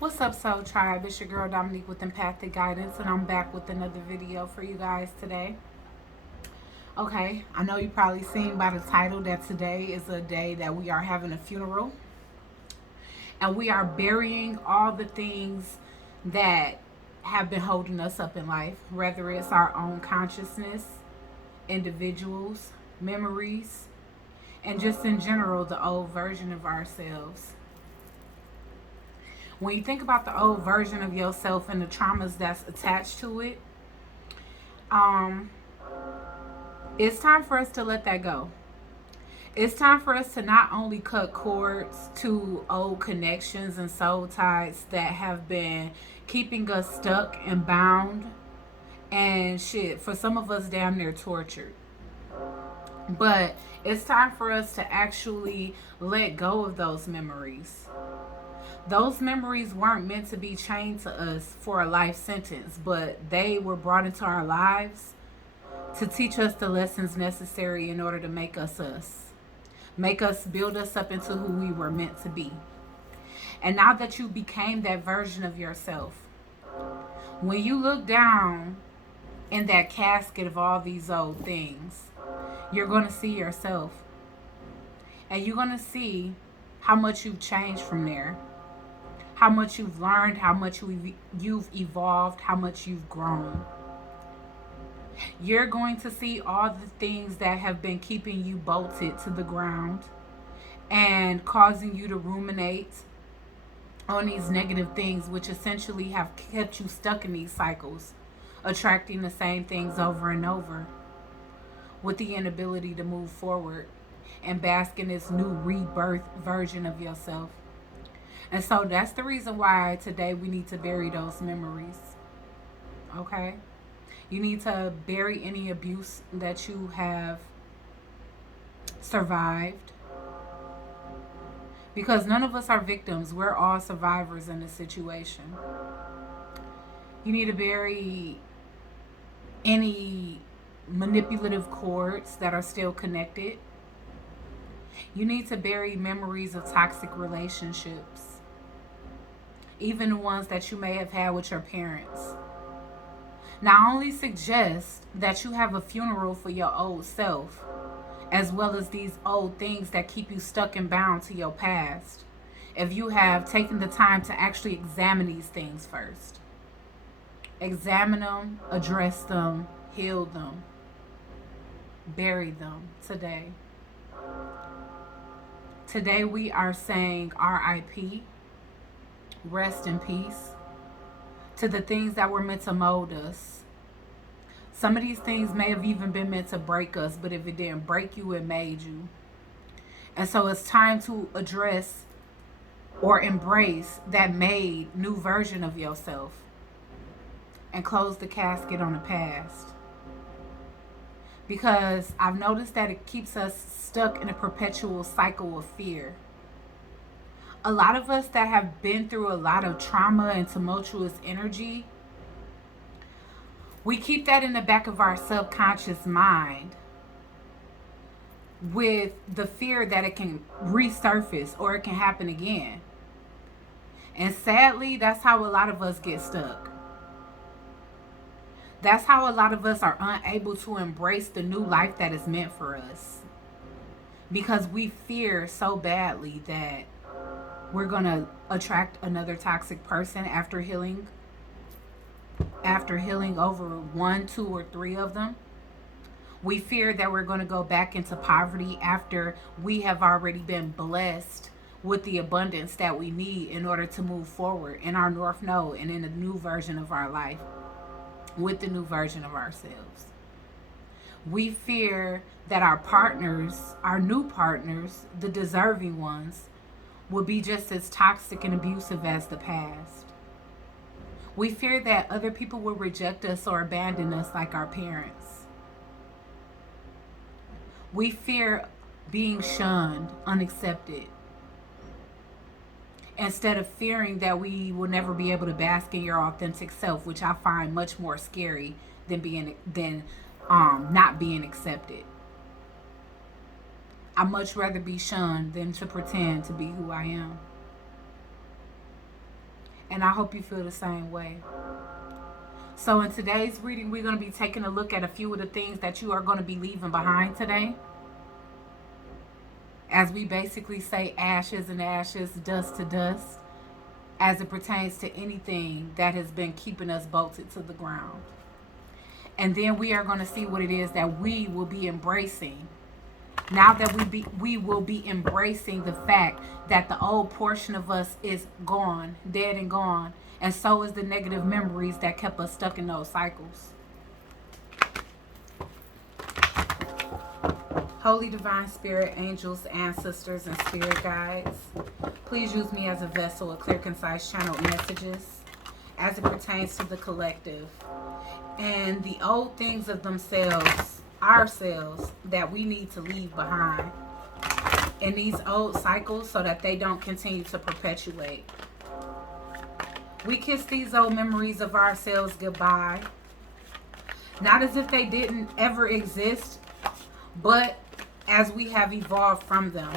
What's up, Soultribe? It's your girl Dominique with Empathic Guidance, and I'm back with another video for you guys today. Okay, I know you probably seen by the title that today is a day that we are having a funeral, and we are burying all the things that have been holding us up in life, whether it's our own consciousness, individuals, memories, and just in general, the old version of ourselves. When you think about the old version of yourself and the traumas that's attached to it, um, it's time for us to let that go. It's time for us to not only cut cords to old connections and soul ties that have been keeping us stuck and bound and shit, for some of us, damn near tortured. But it's time for us to actually let go of those memories. Those memories weren't meant to be chained to us for a life sentence, but they were brought into our lives to teach us the lessons necessary in order to make us. Make us build us up into who we were meant to be. And now that you became that version of yourself, when you look down in that casket of all these old things, you're going to see yourself. And you're going to see how much you've changed from there, how much you've learned, how much you've evolved, how much you've grown. You're going to see all the things that have been keeping you bolted to the ground and causing you to ruminate on these negative things, which essentially have kept you stuck in these cycles, attracting the same things over and over, with the inability to move forward and bask in this new rebirth version of yourself. And so that's the reason why today we need to bury those memories. Okay? You need to bury any abuse that you have survived. Because none of us are victims. We're all survivors in this situation. You need to bury any manipulative cords that are still connected. You need to bury memories of toxic relationships, even the ones that you may have had with your parents. Now, I only suggest that you have a funeral for your old self, as well as these old things that keep you stuck and bound to your past, if you have taken the time to actually examine these things first. Examine them, address them, heal them, bury them today. Today we are saying R.I.P, rest in peace, to the things that were meant to mold us. Some of these things may have even been meant to break us, but if it didn't break you, it made you. And so it's time to address or embrace that made new version of yourself and close the casket on the past. Because I've noticed that it keeps us stuck in a perpetual cycle of fear. A lot of us that have been through a lot of trauma and tumultuous energy, we keep that in the back of our subconscious mind with the fear that it can resurface or it can happen again. And sadly, that's how a lot of us get stuck. That's how a lot of us are unable to embrace the new life that is meant for us. Because we fear so badly that we're going to attract another toxic person after healing over 1, 2, or 3 of them. We fear that we're going to go back into poverty after we have already been blessed with the abundance that we need in order to move forward in our North Node and in a new version of our life, with the new version of ourselves. We fear that our partners, our new partners, the deserving ones, will be just as toxic and abusive as the past. We fear that other people will reject us or abandon us like our parents. We fear being shunned, unaccepted, instead of fearing that we will never be able to bask in your authentic self, which I find much more scary than not being accepted. I much rather be shunned than to pretend to be who I am. And I hope you feel the same way. So in today's reading, we're going to be taking a look at a few of the things that you are going to be leaving behind today. As we basically say, ashes and ashes, dust to dust, as it pertains to anything that has been keeping us bolted to the ground. And then we are going to see what it is that we will be embracing. Now that we will be embracing the fact that the old portion of us is gone, dead and gone, and so is the negative memories that kept us stuck in those cycles. Holy Divine Spirit, angels, ancestors, and spirit guides, please use me as a vessel of clear, concise, channeled messages as it pertains to the collective and the old things of themselves, ourselves, that we need to leave behind in these old cycles so that they don't continue to perpetuate. We kiss these old memories of ourselves goodbye, not as if they didn't ever exist, but as we have evolved from them.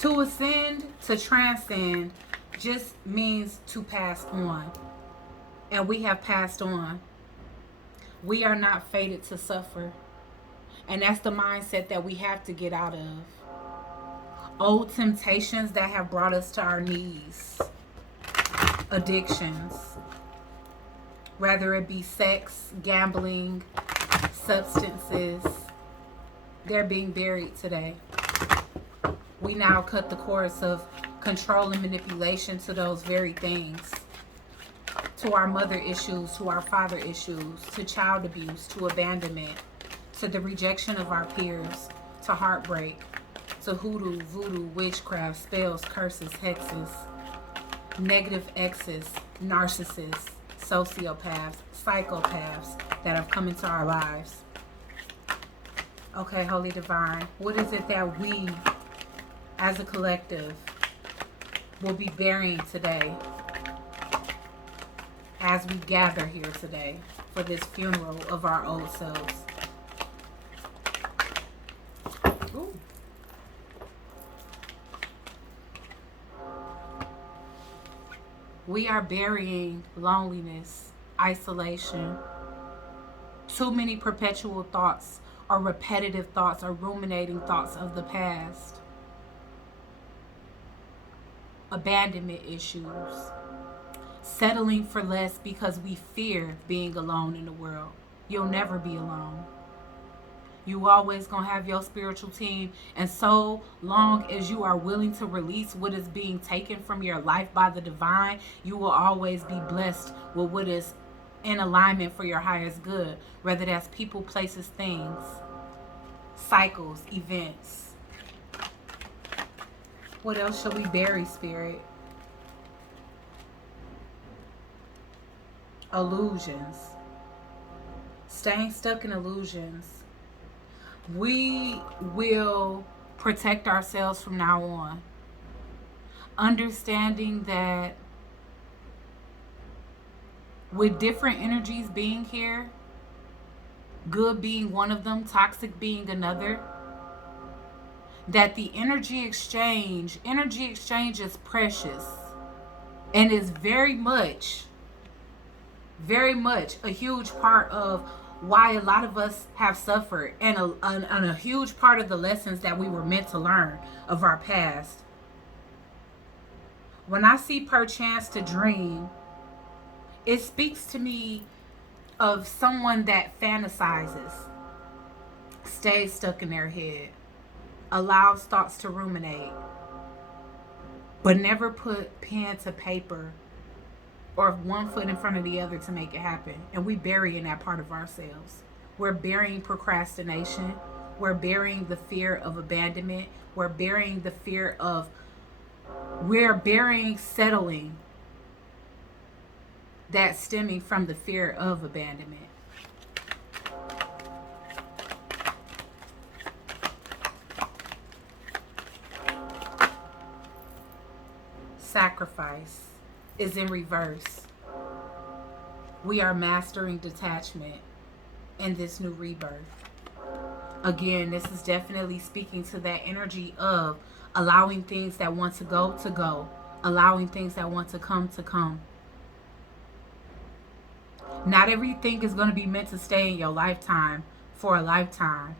To ascend, to transcend, just means to pass on. And we have passed on. We are not fated to suffer. And that's the mindset that we have to get out of. Old temptations that have brought us to our knees. Addictions. Whether it be sex, gambling, substances, they're being buried today. We now cut the course of control and manipulation to those very things. To our mother issues, to our father issues, to child abuse, to abandonment, to the rejection of our peers, to heartbreak, to hoodoo, voodoo, witchcraft, spells, curses, hexes, negative exes, narcissists, sociopaths, psychopaths that have come into our lives. Okay, Holy Divine, what is it that we, as a collective, will be burying today as we gather here today for this funeral of our old selves? Ooh. We are burying loneliness, isolation, too many perpetual thoughts or repetitive thoughts or ruminating thoughts of the past, abandonment issues, settling for less because we fear being alone in the world. You'll never be alone. You always gonna have your spiritual team, and so long as you are willing to release what is being taken from your life by the divine, you will always be blessed with what is in alignment for your highest good, whether that's people, places, things, cycles, events. What else shall we bury, Spirit? Illusions. Staying stuck in illusions. We will protect ourselves from now on. Understanding that with different energies being here, good being one of them, toxic being another, that the energy exchange is precious and is very much a huge part of why a lot of us have suffered, and a huge part of the lessons that we were meant to learn of our past. When I see perchance to dream, it speaks to me of someone that fantasizes, stays stuck in their head, allows thoughts to ruminate, but never put pen to paper or one foot in front of the other to make it happen. And we burying that part of ourselves. We're burying procrastination. We're burying the fear of abandonment. We're burying settling that stemming from the fear of abandonment. Sacrifice is in reverse. We are mastering detachment in this new rebirth. Again, this is definitely speaking to that energy of allowing things that want to go, allowing things that want to come to come. Not everything is going to be meant to stay in your lifetime for a lifetime.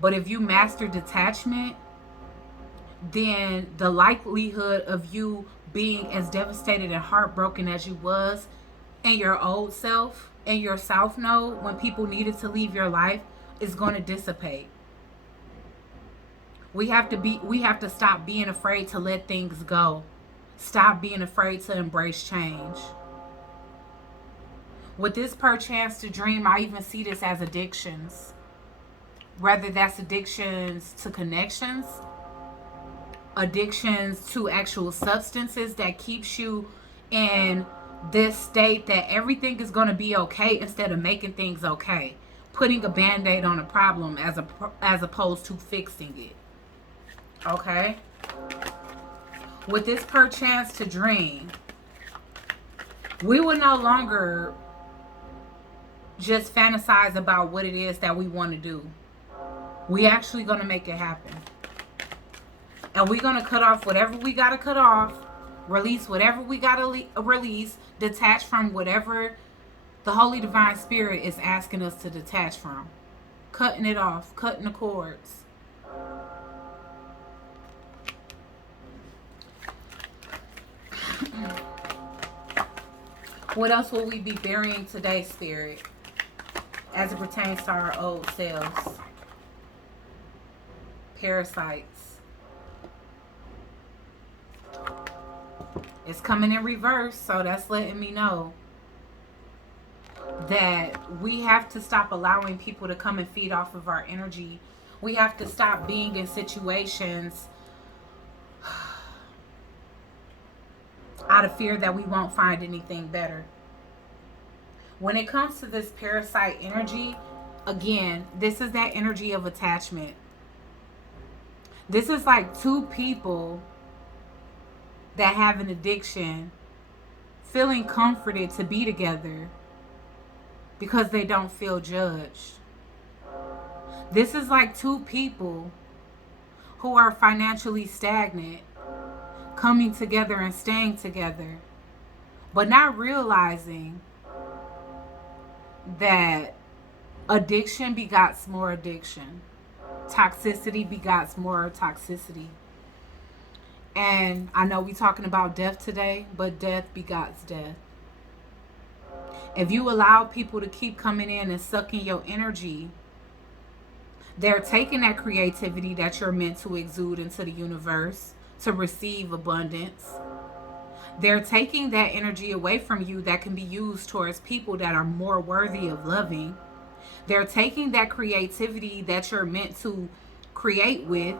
But if you master detachment, then the likelihood of you being as devastated and heartbroken as you was in your old self, in your south node, when people needed to leave your life, is going to dissipate. We have to stop being afraid to let things go. Stop being afraid to embrace change. With this perchance to dream, I even see this as addictions. Whether that's addictions to connections, addictions to actual substances that keeps you in this state that everything is going to be okay instead of making things okay. Putting a band-aid on a problem as opposed to fixing it. Okay? With this perchance to dream, we will no longer just fantasize about what it is that we want to do. We actually going to make it happen. And we're going to cut off whatever we got to cut off, release whatever we got to release, detach from whatever the Holy Divine Spirit is asking us to detach from. Cutting it off, cutting the cords. What else will we be burying today, Spirit, as it pertains to our old selves? Parasites. It's coming in reverse, so that's letting me know that we have to stop allowing people to come and feed off of our energy. We have to stop being in situations out of fear that we won't find anything better. When it comes to this parasite energy, again, this is that energy of attachment. This is like two people that have an addiction feeling comforted to be together because they don't feel judged. This is like two people who are financially stagnant coming together and staying together, but not realizing that addiction begots more addiction. Toxicity begots more toxicity. And I know we're talking about death today, but death begots death. If you allow people to keep coming in and sucking your energy, they're taking that creativity that you're meant to exude into the universe to receive abundance. They're taking that energy away from you that can be used towards people that are more worthy of loving. They're taking that creativity that you're meant to create with,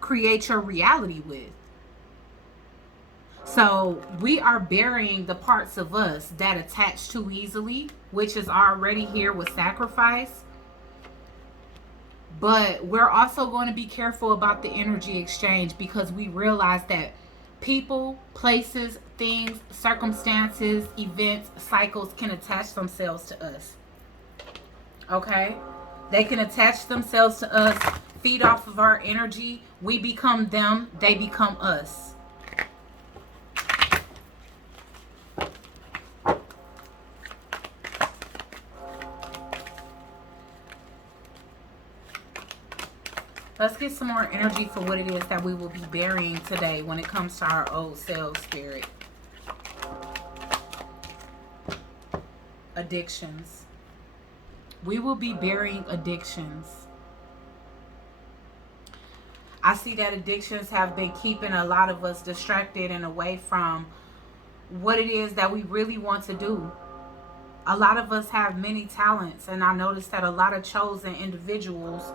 create your reality with. So we are burying the parts of us that attach too easily, which is already here with sacrifice. But we're also going to be careful about the energy exchange, because we realize that people, places, things, circumstances, events, cycles can attach themselves to us. Okay? They can attach themselves to us, feed off of our energy. We become them, they become us. Let's get some more energy for what it is that we will be burying today when it comes to our old selves, Spirit. Addictions. We will be burying addictions. I see that addictions have been keeping a lot of us distracted and away from what it is that we really want to do. A lot of us have many talents, and I noticed that a lot of chosen individuals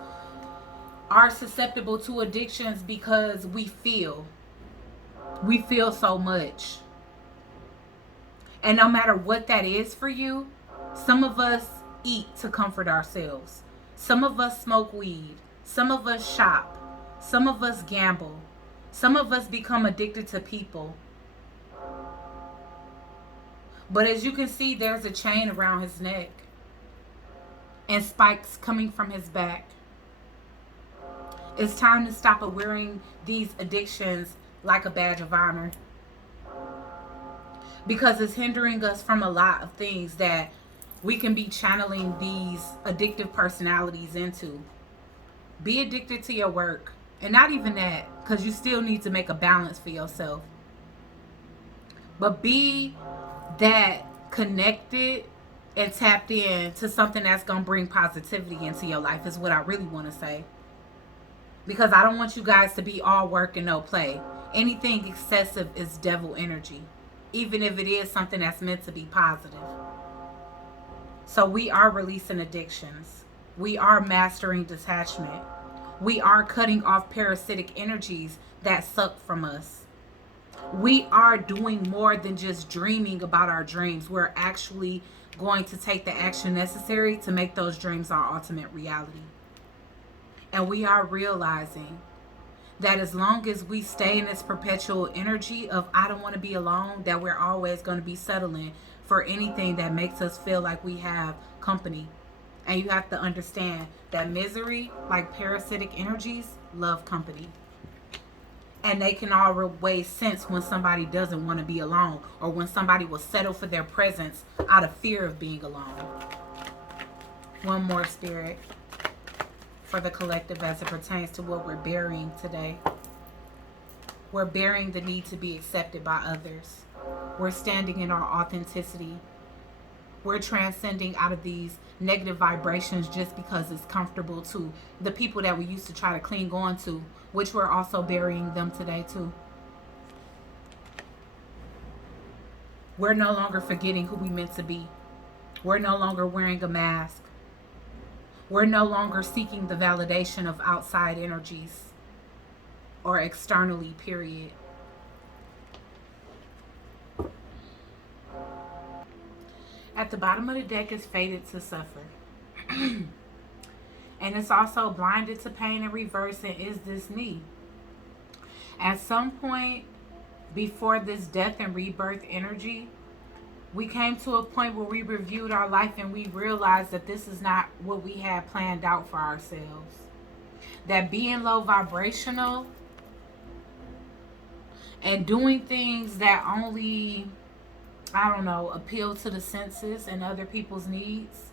are susceptible to addictions because we feel so much. And no matter what that is for you, some of us eat to comfort ourselves. Some of us smoke weed. Some of us shop. Some of us gamble. Some of us become addicted to people. But as you can see, there's a chain around his neck and spikes coming from his back. It's time to stop wearing these addictions like a badge of honor, because it's hindering us from a lot of things that we can be channeling these addictive personalities into. Be addicted to your work. And not even that, because you still need to make a balance for yourself. But be that connected and tapped in to something that's going to bring positivity into your life, is what I really want to say. Because I don't want you guys to be all work and no play. Anything excessive is devil energy, even if it is something that's meant to be positive. So we are releasing addictions. We are mastering detachment. We are cutting off parasitic energies that suck from us. We are doing more than just dreaming about our dreams. We're actually going to take the action necessary to make those dreams our ultimate reality. And we are realizing that as long as we stay in this perpetual energy of I don't want to be alone, that we're always going to be settling for anything that makes us feel like we have company. And you have to understand that misery, like parasitic energies, love company. And they can always sense when somebody doesn't want to be alone, or when somebody will settle for their presence out of fear of being alone. One more, Spirit, for the collective as it pertains to what we're burying today. We're burying the need to be accepted by others. We're standing in our authenticity. We're transcending out of these negative vibrations just because it's comfortable to the people that we used to try to cling on to, which we're also burying them today too. We're no longer forgetting who we meant to be. We're no longer wearing a mask. We're no longer seeking the validation of outside energies or externally, period. At the bottom of the deck is fated to suffer. And it's also blinded to pain and reverse, and is this me. At some point before this death and rebirth energy, we came to a point where we reviewed our life and we realized that this is not what we had planned out for ourselves. That being low vibrational and doing things that only, I don't know, appeal to the senses and other people's needs,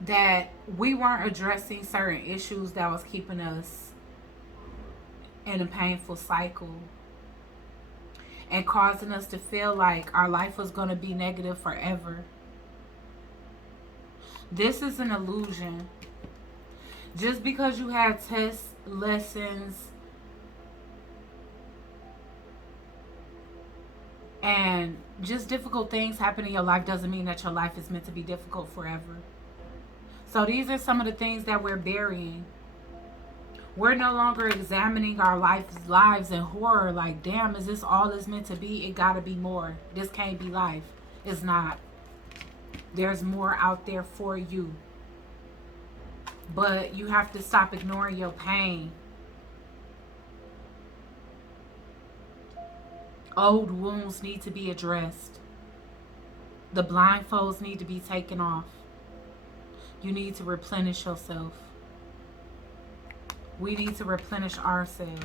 that we weren't addressing certain issues that was keeping us in a painful cycle and causing us to feel like our life was going to be negative forever. This is an illusion. Just because you have tests, lessons, and just difficult things happen in your life doesn't mean that your life is meant to be difficult forever. So these are some of the things that we're burying. We're no longer examining our lives in horror like, damn, is this all it's meant to be? It gotta be more. This can't be life. It's not. There's more out there for you. But you have to stop ignoring your pain. Old wounds need to be addressed. The blindfolds need to be taken off. You need to replenish yourself. We need to replenish ourselves.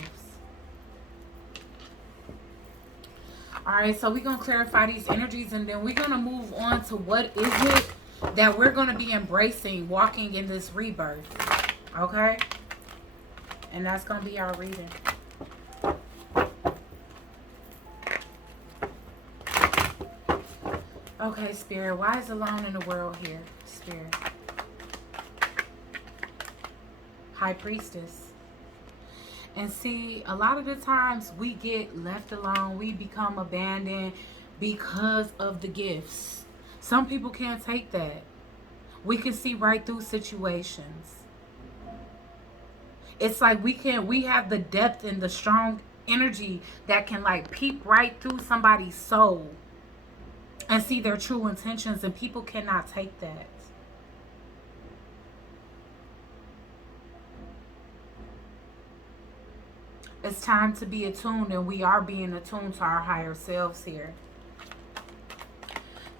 Alright, so we're going to clarify these energies, and then we're going to move on to what is it that we're going to be embracing walking in this rebirth. Okay? And that's going to be our reading. Okay, Spirit, why is alone in the world here, Spirit? High Priestess. And see, a lot of the times we get left alone, we become abandoned because of the gifts. Some people can't take that. We can see right through situations. It's like we have the depth and the strong energy that can like peep right through somebody's soul and see their true intentions, and people cannot take that. It's time to be attuned, and we are being attuned to our higher selves here.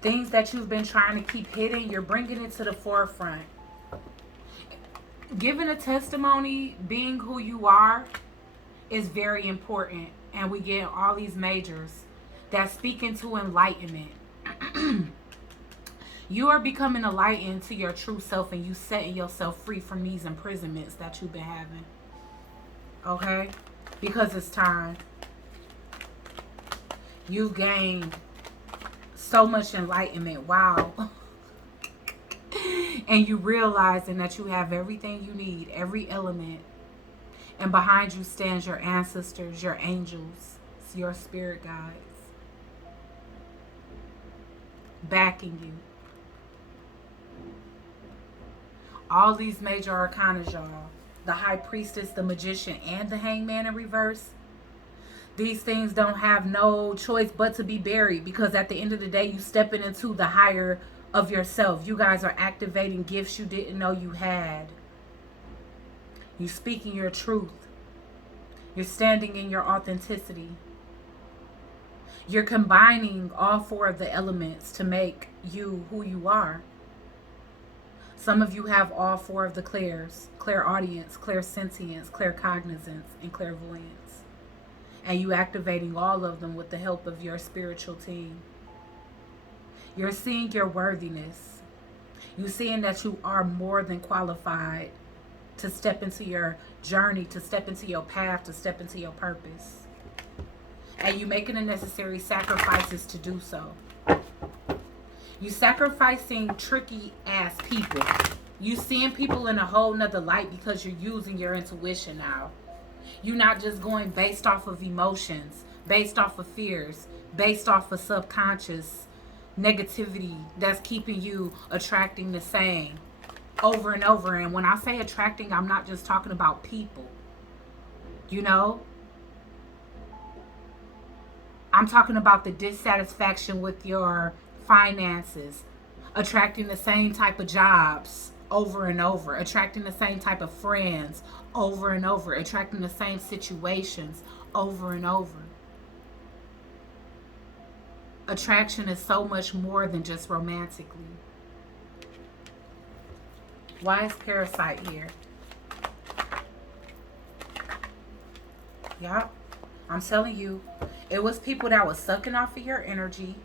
Things that you've been trying to keep hidden, you're bringing it to the forefront. Giving a testimony, being who you are, is very important. And we get all these majors that speak into enlightenment. You are becoming enlightened to your true self, and you setting yourself free from these imprisonments that you've been having. Okay? Because it's time. You've gained so much enlightenment. Wow. And you realizing that you have everything you need, every element. And behind you stands your ancestors, your angels, your spirit guides, backing you. All these major arcana, y'all. The high priestess, the magician, and the hangman in reverse. These things don't have no choice but to be buried, because at the end of the day, you stepping into the higher of yourself. You guys are activating gifts you didn't know you had. You speaking your truth. You're standing in your authenticity. You're combining all four of the elements to make you who you are. Some of you have all four of the clairs: clairaudience, clairsentience, claircognizance, and clairvoyance. And you activating all of them with the help of your spiritual team. You're seeing your worthiness. You're seeing that you are more than qualified to step into your journey, to step into your path, to step into your purpose. And you making the necessary sacrifices to do so. You sacrificing tricky ass people. You seeing people in a whole nother light because you're using your intuition now. You're not just going based off of emotions, based off of fears, based off of subconscious negativity that's keeping you attracting the same over and over. And when I say attracting, I'm not just talking about people. You know? I'm talking about the dissatisfaction with your finances, attracting the same type of jobs over and over, attracting the same type of friends over and over, attracting the same situations over and over. Attraction is so much more than just romantically. Why is parasite here? Yup. I'm telling you, it was people that was sucking off of your energy,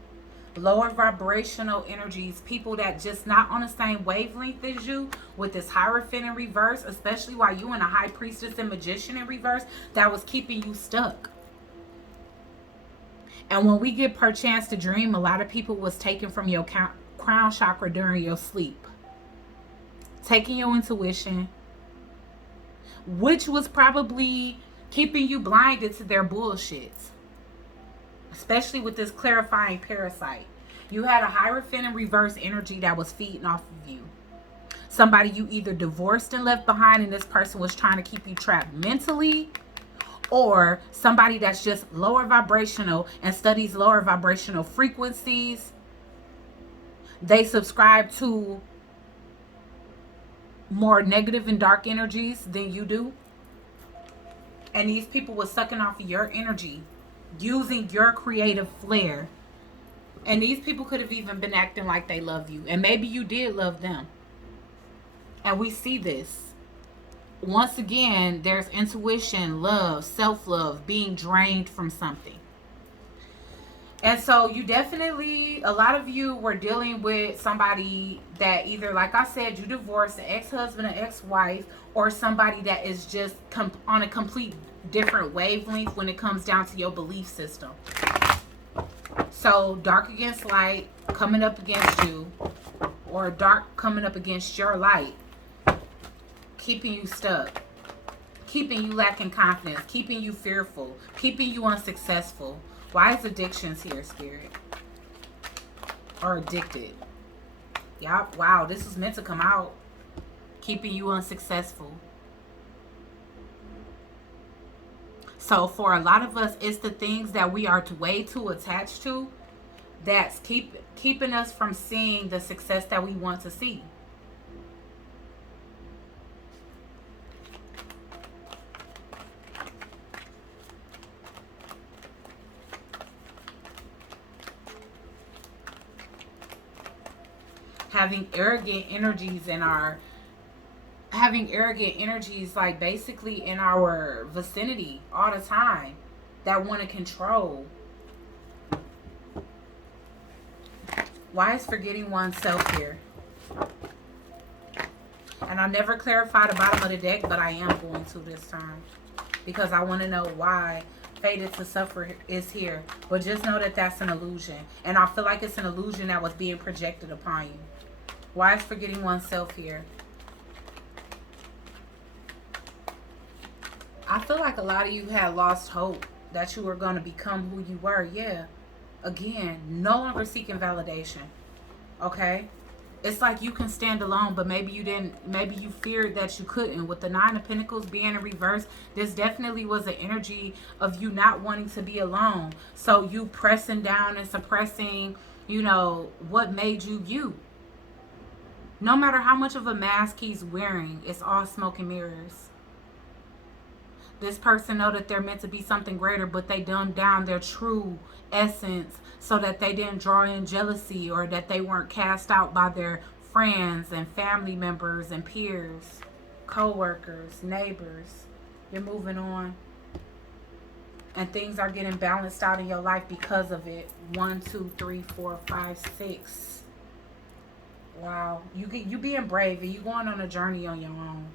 lower vibrational energies, people that just not on the same wavelength as you, with this Hierophant in reverse, especially while you in a high priestess and magician in reverse, that was keeping you stuck. And when we get per chance to dream, a lot of people was taken from your crown chakra during your sleep, taking your intuition, which was probably keeping you blinded to their bullshit. Especially with this clarifying parasite. You had a Hierophant in reverse energy that was feeding off of you. Somebody you either divorced and left behind, and this person was trying to keep you trapped mentally, or somebody that's just lower vibrational and studies lower vibrational frequencies. They subscribe to more negative and dark energies than you do. And these people were sucking off of your energy, using your creative flair. And these people could have even been acting like they love you. And maybe you did love them. And we see this. Once again, there's intuition, love, self-love, being drained from something. And so you definitely, a lot of you were dealing with somebody that either, like I said, you divorced, an ex-husband or ex-wife, or somebody that is just on a complete different wavelength when it comes down to your belief system. So dark against light coming up against you, or dark coming up against your light, keeping you stuck, keeping you lacking confidence, keeping you fearful, keeping you unsuccessful. Why is addictions here, Spirit? Or addicted? Yeah, wow, this is meant to come out. Keeping you unsuccessful. So for a lot of us, it's the things that we are way too attached to that's keeping us from seeing the success that we want to see. Having arrogant energies and having arrogant energies like basically in our vicinity all the time that want to control. Why is forgetting oneself here? And I never clarified the bottom of the deck, but I am going to this time. Because I want to know why fated to suffer is here. But just know that that's an illusion. And I feel like it's an illusion that was being projected upon you. Why is forgetting oneself here? I feel like a lot of you had lost hope that you were going to become who you were. Yeah. Again, no longer seeking validation. Okay? It's like you can stand alone, but maybe you didn't, maybe you feared that you couldn't. With the Nine of Pentacles being in reverse, this definitely was an energy of you not wanting to be alone. So you pressing down and suppressing, you know, what made you you. No matter how much of a mask he's wearing, it's all smoke and mirrors. This person know that they're meant to be something greater, but they dumbed down their true essence so that they didn't draw in jealousy, or that they weren't cast out by their friends and family members and peers, co-workers, neighbors. You're moving on. And things are getting balanced out in your life because of it. 1, 2, 3, 4, 5, 6. Wow. You being brave, and you going on a journey on your own.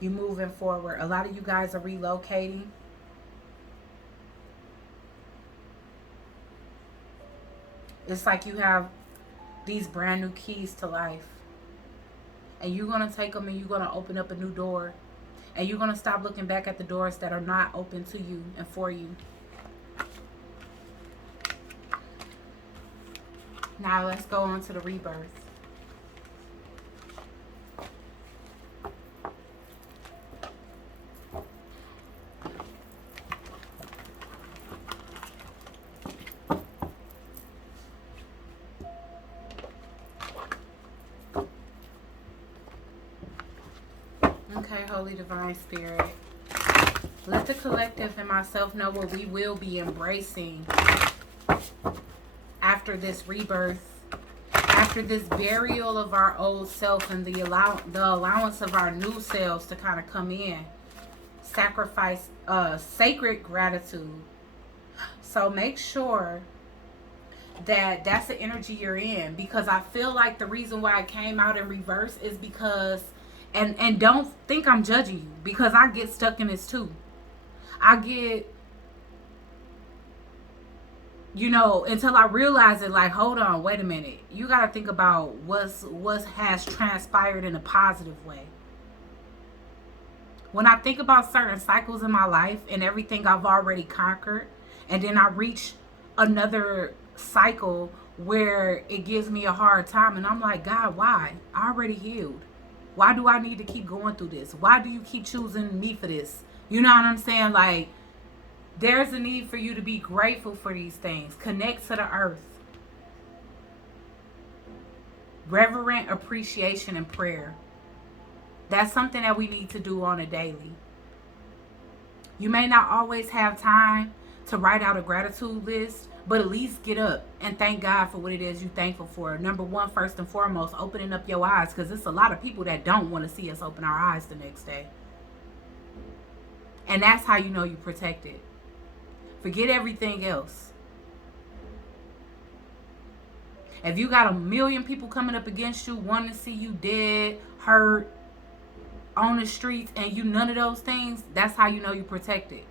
You moving forward. A lot of you guys are relocating. It's like you have these brand new keys to life. And you're going to take them and you're going to open up a new door. And you're going to stop looking back at the doors that are not open to you and for you. Now let's go on to the rebirth. Okay, Holy Divine Spirit. Let the collective and myself know what we will be embracing after this rebirth, after this burial of our old self and the allowance of our new selves to kind of come in. Sacrifice, sacred gratitude. So make sure that that's the energy you're in, because I feel like the reason why I came out in reverse is because, and don't think I'm judging you, because I get stuck in this too. I get, you know, until I realize it, like, hold on, wait a minute. You got to think about what has transpired in a positive way. When I think about certain cycles in my life and everything I've already conquered, and then I reach another cycle where it gives me a hard time, and I'm like, God, why? I already healed. Why do I need to keep going through this? Why do you keep choosing me for this? You know what I'm saying? Like, there's a need for you to be grateful for these things. Connect to the earth. Reverent appreciation and prayer. That's something that we need to do on a daily. You may not always have time to write out a gratitude list, but at least get up and thank God for what it is you're thankful for. Number one, first and foremost, opening up your eyes, because there's a lot of people that don't want to see us open our eyes the next day. And that's how you know you protected. Forget everything else. If you got 1 million people coming up against you, wanting to see you dead, hurt, on the streets, and you none of those things, that's how you know you protected.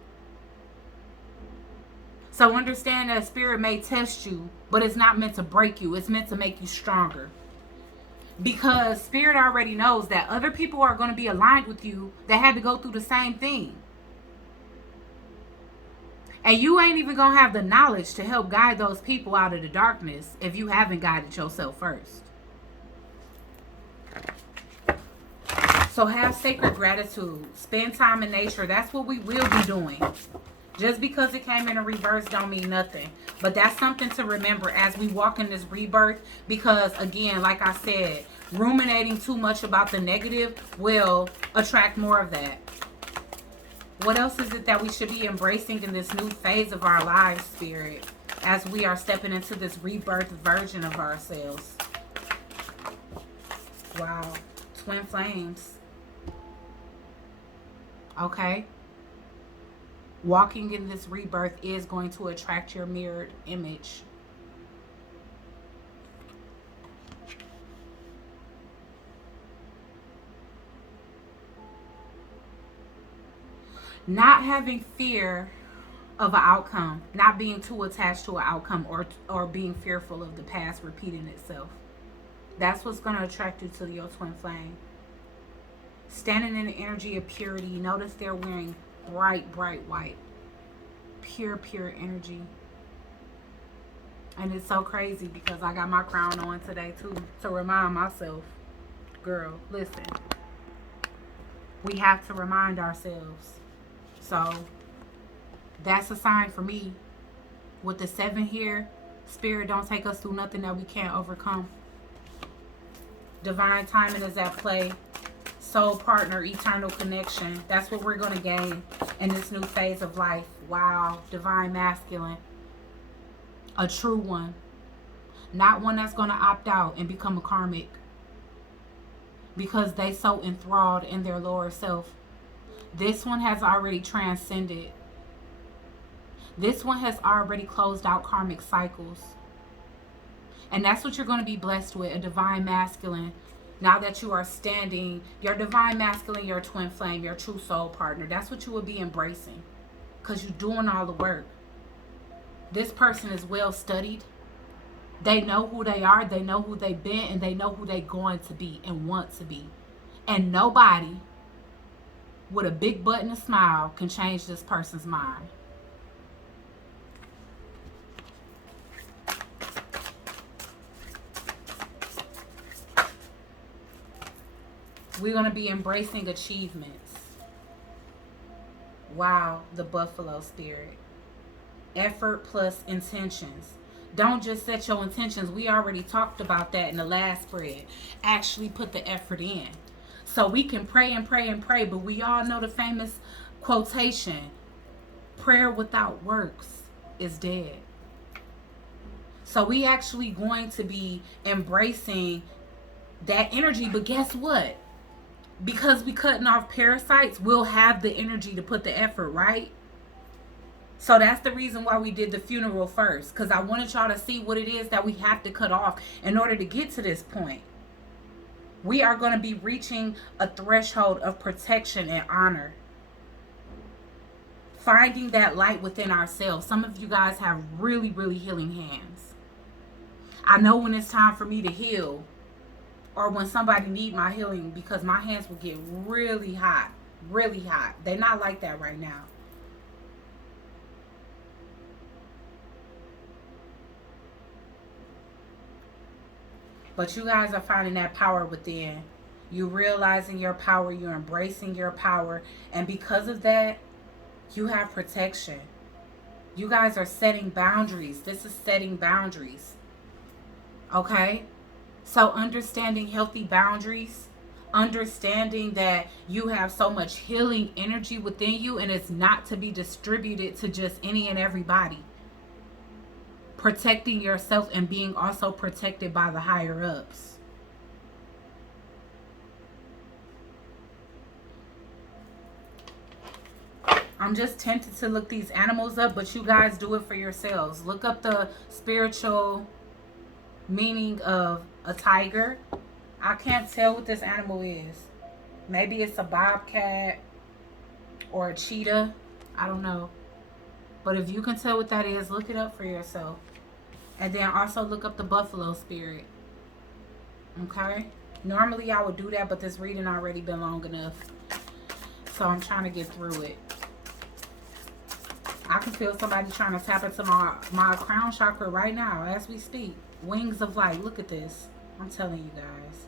So understand that spirit may test you, but it's not meant to break you. It's meant to make you stronger. Because spirit already knows that other people are going to be aligned with you that had to go through the same thing. And you ain't even going to have the knowledge to help guide those people out of the darkness if you haven't guided yourself first. So have sacred gratitude. Spend time in nature. That's what we will be doing. Just because it came in a reverse don't mean nothing. But that's something to remember as we walk in this rebirth. Because, again, like I said, ruminating too much about the negative will attract more of that. What else is it that we should be embracing in this new phase of our lives, Spirit, as we are stepping into this rebirth version of ourselves? Wow. Twin flames. Okay? Walking in this rebirth is going to attract your mirrored image. Not having fear of an outcome, not being too attached to an outcome, or being fearful of the past repeating itself. That's what's going to attract you to your twin flame. Standing in the energy of purity. Notice they're wearing bright, bright white. Pure, pure energy. And it's so crazy because I got my crown on today too, to remind myself, girl, listen. We have to remind ourselves. So that's a sign for me. With the 7 here, Spirit don't take us through nothing that we can't overcome. Divine timing is at play. Soul partner, eternal connection. That's what we're going to gain in this new phase of life. Wow. Divine masculine. A true one. Not one that's going to opt out and become a karmic. Because they so enthralled in their lower self. This one has already transcended. This one has already closed out karmic cycles. And that's what you're going to be blessed with. A divine masculine. Now that you are standing, your divine masculine, your twin flame, your true soul partner. That's what you will be embracing. Because you're doing all the work. This person is well studied. They know who they are. They know who they've been. And they know who they're going to be and want to be. And nobody with a big butt and a smile can change this person's mind. We're going to be embracing achievements. Wow, the buffalo spirit. Effort plus intentions. Don't just set your intentions. We already talked about that in the last spread. Actually put the effort in. So we can pray and pray and pray, but we all know the famous quotation, prayer without works is dead. So we actually going to be embracing that energy, but guess what? Because we cutting off parasites, we'll have the energy to put the effort, right? So that's the reason why we did the funeral first. Because I wanted y'all to see what it is that we have to cut off in order to get to this point. We are going to be reaching a threshold of protection and honor. Finding that light within ourselves. Some of you guys have really, really healing hands. I know when it's time for me to heal. Or when somebody need my healing, because my hands will get really hot. Really hot. They're not like that right now. But you guys are finding that power within. You're realizing your power. You're embracing your power. And because of that, you have protection. You guys are setting boundaries. This is setting boundaries. Okay? So understanding healthy boundaries. Understanding that you have so much healing energy within you. And it's not to be distributed to just any and everybody. Protecting yourself and being also protected by the higher ups. I'm just tempted to look these animals up, but you guys do it for yourselves. Look up the spiritual meaning of a tiger. I can't tell what this animal is. Maybe it's a bobcat or a cheetah. I don't know. But if you can tell what that is, look it up for yourself. And then also look up the buffalo spirit. Okay? Normally I would do that, but this reading already been long enough. So I'm trying to get through it. I can feel somebody trying to tap into my crown chakra right now as we speak. Wings of light. Look at this. I'm telling you guys.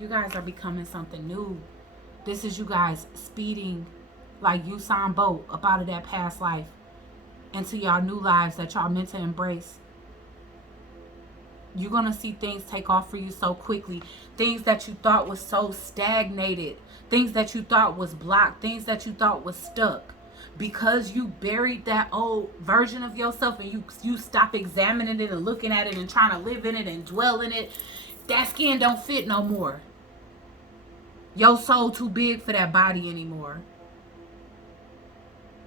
You guys are becoming something new. This is you guys speeding like Usain Bolt up out of that past life into y'all new lives that y'all meant to embrace. You're going to see things take off for you so quickly. Things that you thought was so stagnated. Things that you thought was blocked. Things that you thought was stuck. Because you buried that old version of yourself and you stop examining it and looking at it and trying to live in it and dwell in it. That skin don't fit no more. Your soul too big for that body anymore.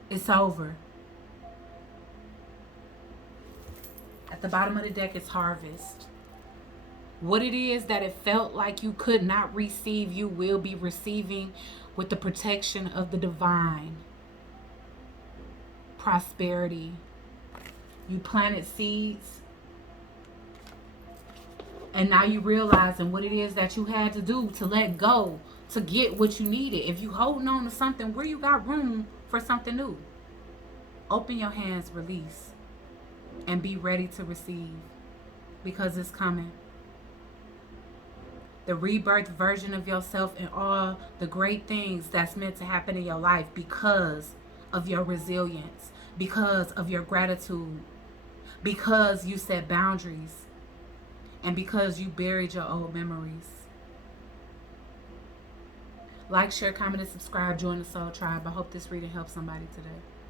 It's over. At the bottom of the deck is harvest. What it is that it felt like you could not receive, you will be receiving with the protection of the divine. Prosperity. You planted seeds, and now you realizing what it is that you had to do to let go to get what you needed. If you holding on to something, where you got room for something new? Open your hands, release, and be ready to receive, because it's coming. The rebirth version of yourself and all the great things that's meant to happen in your life because of your resilience, because of your gratitude, because you set boundaries, and because you buried your old memories. Like, share, comment, and subscribe. Join the Soul Tribe. I hope this reading helps somebody today.